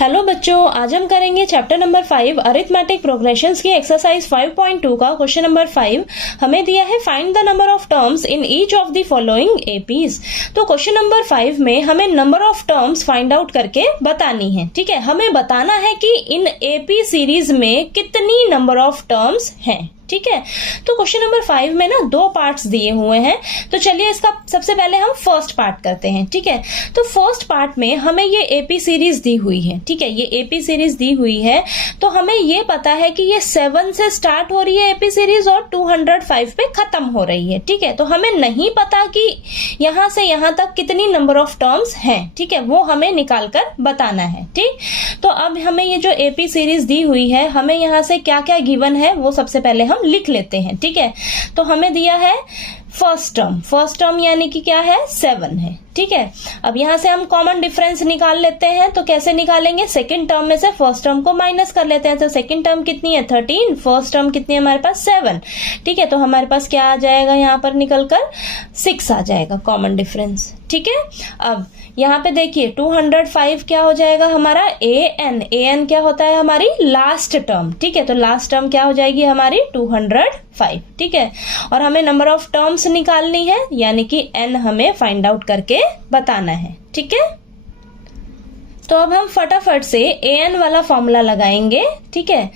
Hello बच्चों, आज हम करेंगे चैप्टर नंबर 5 अरिथमेटिक प्रोग्रेशंस की एक्सरसाइज 5.2 का क्वेश्चन नंबर 5। हमें दिया है find the number of terms in each of the following APs. तो क्वेश्चन नंबर 5 में हमें number of terms find out करके बतानी है। ठीक है, हमें बताना है कि इन एपी सीरीज में कितनी नंबर ऑफ टर्म्स हैं। ठीक है, तो क्वेश्चन नंबर 5 में ना दो पार्ट्स दिए हुए हैं। तो चलिए इसका सबसे पहले हम फर्स्ट पार्ट करते हैं। ठीक है, तो फर्स्ट पार्ट में हमें ये एपी सीरीज दी हुई है। ठीक है, ये एपी सीरीज दी हुई है तो हमें ये पता है कि ये 7 से स्टार्ट हो रही है एपी सीरीज और 205 पे खत्म हो रही है। ठीक है, तो हमें नहीं पता कि यहां से यहां तक कितनी नंबर ऑफ टर्म्स हैं। ठीक है, वो हमें निकाल कर बताना है। ठीक, तो अब हमें ये जो एपी सीरीज दी हुई है, हमें यहां से क्या क्या गिवन है वो सबसे पहले हम लिख लेते हैं। ठीक है, तो हमें दिया है फर्स्ट टर्म यानी कि क्या है 7 है। ठीक है, अब यहां से हम कॉमन डिफरेंस निकाल लेते हैं। तो कैसे निकालेंगे, सेकंड टर्म में से फर्स्ट टर्म को माइनस कर लेते हैं। तो सेकंड टर्म कितनी है 13, फर्स्ट टर्म कितनी है हमारे पास 7। ठीक है, तो हमारे पास क्या आ जाएगा, यहां पर निकलकर 6 आ जाएगा कॉमन डिफरेंस। ठीक है, अब यहाँ पे देखिए 205 क्या हो जाएगा हमारा an क्या होता है हमारी लास्ट टर्म। ठीक है, तो लास्ट टर्म क्या हो जाएगी हमारी 205। ठीक है, और हमें नंबर ऑफ टर्म्स निकालनी है यानी कि n हमें फाइंड आउट करके बताना है। ठीक है, तो अब हम फटाफट से an वाला फॉर्मूला लगाएंगे। ठीक है,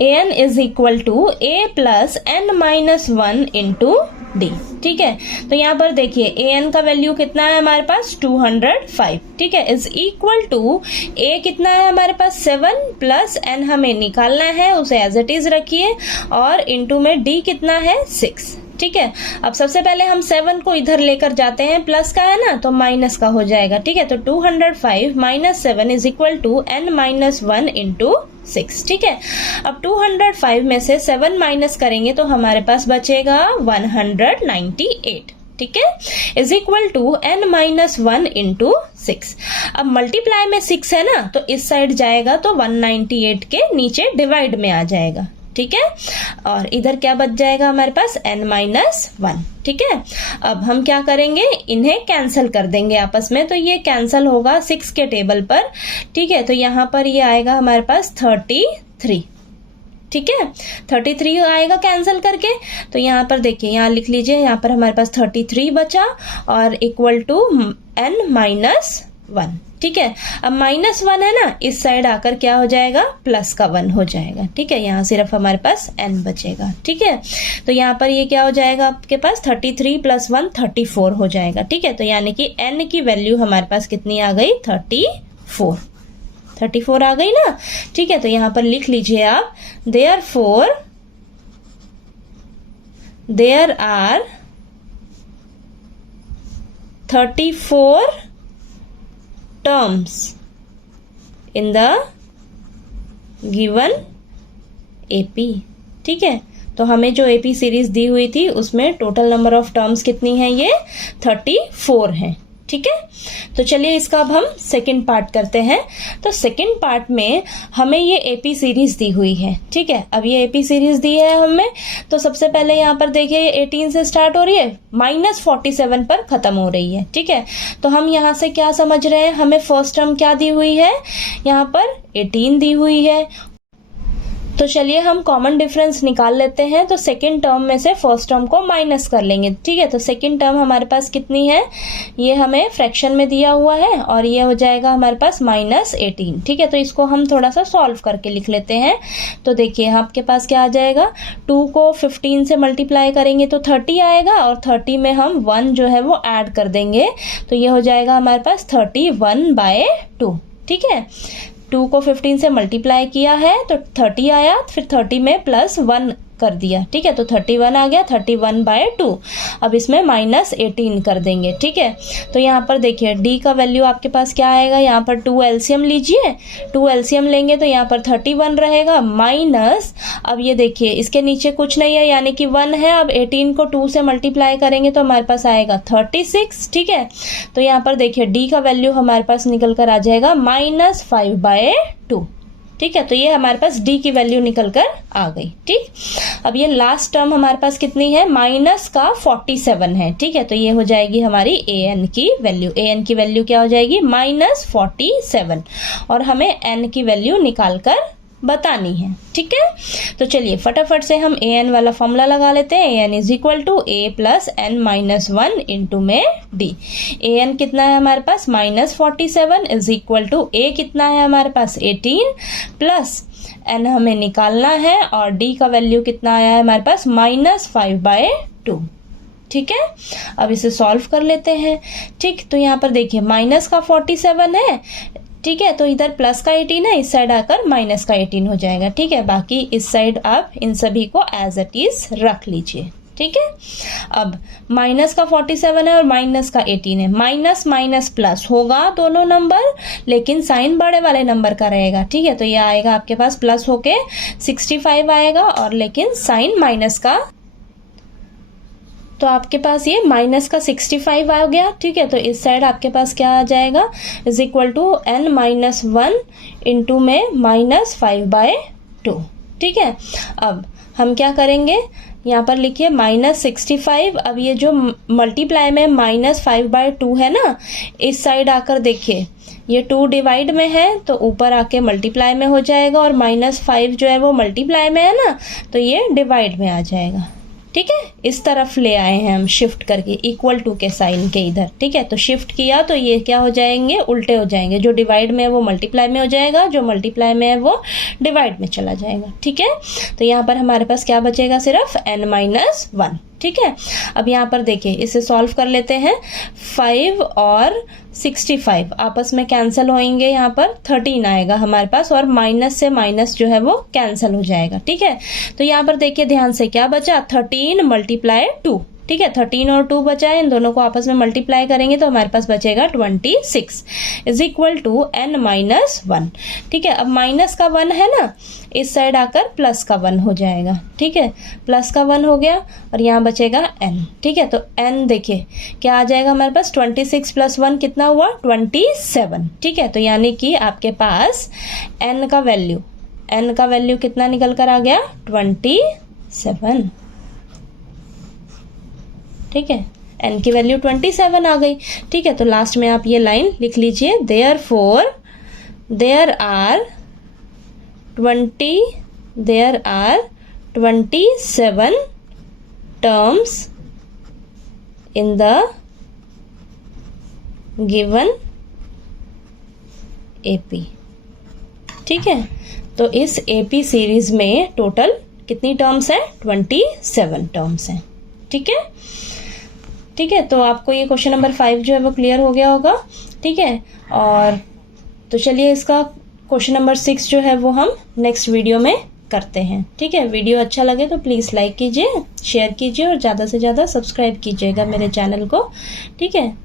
an is equal to a plus n minus 1 into D. ठीक है, तो यहाँ पर देखिए an का वैल्यू कितना है हमारे पास 205। ठीक है, इज इक्वल टू a कितना है हमारे पास 7 प्लस n हमें निकालना है, उसे एज इट इज रखिए, और इंटू में d कितना है 6। ठीक है, अब सबसे पहले हम 7 को इधर लेकर जाते हैं, प्लस का है ना तो माइनस का हो जाएगा। ठीक है, तो 205 minus 7 is equal to n minus 1 into 6। ठीक है, अब 205 में से 7 माइनस करेंगे तो हमारे पास बचेगा 198। ठीक है, is equal to n minus 1 into 6। अब मल्टीप्लाई में 6 है ना तो इस साइड जाएगा तो 198 के नीचे डिवाइड में आ जाएगा। ठीक है, और इधर क्या बच जाएगा हमारे पास n माइनस 1। ठीक है, अब हम क्या करेंगे, इन्हें कैंसिल कर देंगे आपस में। तो ये कैंसिल होगा 6 के टेबल पर। ठीक है, तो यहाँ पर ये आएगा हमारे पास 33। ठीक है, 33 आएगा कैंसिल करके। तो यहाँ पर देखिए, यहाँ लिख लीजिए, यहाँ पर हमारे पास 33 बचा और इक्वल टू n माइनस 1। ठीक है, अब माइनस 1 है ना, इस साइड आकर क्या हो जाएगा प्लस का 1 हो जाएगा। ठीक है, यहाँ सिर्फ हमारे पास n बचेगा। ठीक है, तो यहाँ पर ये क्या हो जाएगा आपके पास 33 प्लस 1 34 हो जाएगा। ठीक है, तो यानी कि n की वैल्यू हमारे पास कितनी आ गई 34 आ गई ना। ठीक है, तो यहाँ पर लिख लीजिए आप, therefore there are 34 terms in the given AP। ठीक है, तो हमें जो AP सीरीज दी हुई थी उसमें टोटल नंबर ऑफ टर्म्स कितनी है, ये 34 है। ठीक है, तो चलिए इसका अब हम सेकंड पार्ट करते हैं। तो सेकंड पार्ट में हमें ये एपी सीरीज दी हुई है। ठीक है, अब ये एपी सीरीज दी है हमें, तो सबसे पहले यहाँ पर देखिए 18 से स्टार्ट हो रही है, माइनस 47 पर खत्म हो रही है। ठीक है, तो हम यहाँ से क्या समझ रहे हैं, हमें फर्स्ट टर्म क्या दी हुई है, यहाँ पर 18 दी हुई है। तो चलिए हम कॉमन डिफरेंस निकाल लेते हैं। तो सेकंड टर्म में से फर्स्ट टर्म को माइनस कर लेंगे। ठीक है, तो सेकंड टर्म हमारे पास कितनी है, ये हमें फ्रैक्शन में दिया हुआ है और ये हो जाएगा हमारे पास माइनस 18। ठीक है, तो इसको हम थोड़ा सा सॉल्व करके लिख लेते हैं। तो देखिए आपके पास क्या आ जाएगा, 2 को 15 से मल्टीप्लाई करेंगे तो 30 आएगा और 30 में हम 1 जो है वो ऐड कर देंगे, तो ये हो जाएगा हमारे पास 31/2। ठीक है, 2 को 15 से मल्टीप्लाई किया है तो 30 आया, फिर 30 में प्लस 1 कर दिया। ठीक है, तो 31 आ गया, 31/2। अब इसमें माइनस 18 कर देंगे। ठीक है, तो यहाँ पर देखिए d का वैल्यू आपके पास क्या आएगा, यहाँ पर 2 एलसीएम लीजिए, 2 एलसीएम लेंगे तो यहाँ पर 31 रहेगा माइनस, अब ये देखिए इसके नीचे कुछ नहीं है यानी कि 1 है। अब 18 को 2 से मल्टीप्लाई करेंगे तो हमारे पास आएगा 36। ठीक है, तो यहाँ पर देखिए d का वैल्यू हमारे पास निकल कर आ जाएगा -5/2। ठीक है, तो ये हमारे पास डी की वैल्यू निकल कर आ गई। ठीक, अब ये लास्ट टर्म हमारे पास कितनी है, माइनस का 47 है। ठीक है, तो ये हो जाएगी हमारी ए एन की वैल्यू। ए एन की वैल्यू क्या हो जाएगी, -47, और हमें एन की वैल्यू निकाल कर बतानी है। ठीक है, तो चलिए फटाफट से हम ए एन वाला फॉर्मूला लगा लेते हैं। A n is equal to a plus n minus 1 into में डी। ए एन कितना है हमारे पास, -47 इज इक्वल टू ए कितना है हमारे पास 18 प्लस एन हमें निकालना है, और डी का वैल्यू कितना आया है हमारे पास, -5/2। ठीक है, अब इसे सॉल्व कर लेते हैं। ठीक, तो यहाँ पर देखिए माइनस का 47 है। ठीक है, तो इधर प्लस का 18 है, इस साइड आकर माइनस का 18 हो जाएगा। ठीक है, बाकी इस साइड आप इन सभी को एज इट इज रख लीजिए। ठीक है, अब माइनस का 47 है और माइनस का 18 है, माइनस माइनस प्लस होगा दोनों नंबर, लेकिन साइन बड़े वाले नंबर का रहेगा। ठीक है, तो ये आएगा आपके पास प्लस होके 65 आएगा, और लेकिन साइन माइनस का, तो आपके पास ये माइनस का 65 आ गया। ठीक है, तो इस साइड आपके पास क्या आ जाएगा, is equal to n-1 into में -5/2। ठीक है, अब हम क्या करेंगे, यहाँ पर लिखिए -65। अब ये जो मल्टीप्लाई में -5/2 है ना, इस साइड आकर देखिए ये 2 डिवाइड में है, तो ऊपर आके मल्टीप्लाई में हो जाएगा, और -5 जो है वो मल्टीप्लाई में है ना, तो ये डिवाइड में आ जाएगा। ठीक है, इस तरफ ले आए हैं हम शिफ्ट करके, इक्वल टू के साइन के इधर। ठीक है, तो शिफ्ट किया तो ये क्या हो जाएंगे, उल्टे हो जाएंगे। जो डिवाइड में है वो मल्टीप्लाई में हो जाएगा, जो मल्टीप्लाई में है वो डिवाइड में चला जाएगा। ठीक है, तो यहाँ पर हमारे पास क्या बचेगा, सिर्फ n-1। ठीक है, अब यहाँ पर देखिए इसे सॉल्व कर लेते हैं। 5 और 65 आपस में कैंसिल होंगे, यहाँ पर 13 आएगा हमारे पास, और माइनस से माइनस जो है वो कैंसिल हो जाएगा। ठीक है, तो यहाँ पर देखिए ध्यान से क्या बचा, 13 × 2। ठीक है, 13 और 2 बचा है, इन दोनों को आपस में मल्टीप्लाई करेंगे तो हमारे पास बचेगा 26 इज इक्वल टू n-1। ठीक है, अब माइनस का 1 है ना, इस साइड आकर प्लस का 1 हो जाएगा। ठीक है, प्लस का 1 हो गया, और यहाँ बचेगा n। ठीक है, तो n देखिए क्या आ जाएगा हमारे पास, 26 + 1 कितना हुआ, 27। ठीक है, तो यानी कि आपके पास n का वैल्यू कितना निकल कर आ गया, 27। ठीक है, n की वैल्यू 27 आ गई। ठीक है, तो लास्ट में आप ये लाइन लिख लीजिए, therefore there are 27 terms in the given AP। ठीक है, तो इस AP सीरीज में टोटल कितनी टर्म्स है, 27 टर्म्स हैं। ठीक है, ठीक है, तो आपको ये क्वेश्चन नंबर 5 जो है वो क्लियर हो गया होगा। ठीक है, और तो चलिए इसका क्वेश्चन नंबर 6 जो है वो हम नेक्स्ट वीडियो में करते हैं। ठीक है, वीडियो अच्छा लगे तो प्लीज़ लाइक कीजिए, शेयर कीजिए, और ज़्यादा से ज़्यादा सब्सक्राइब कीजिएगा मेरे चैनल को। ठीक है।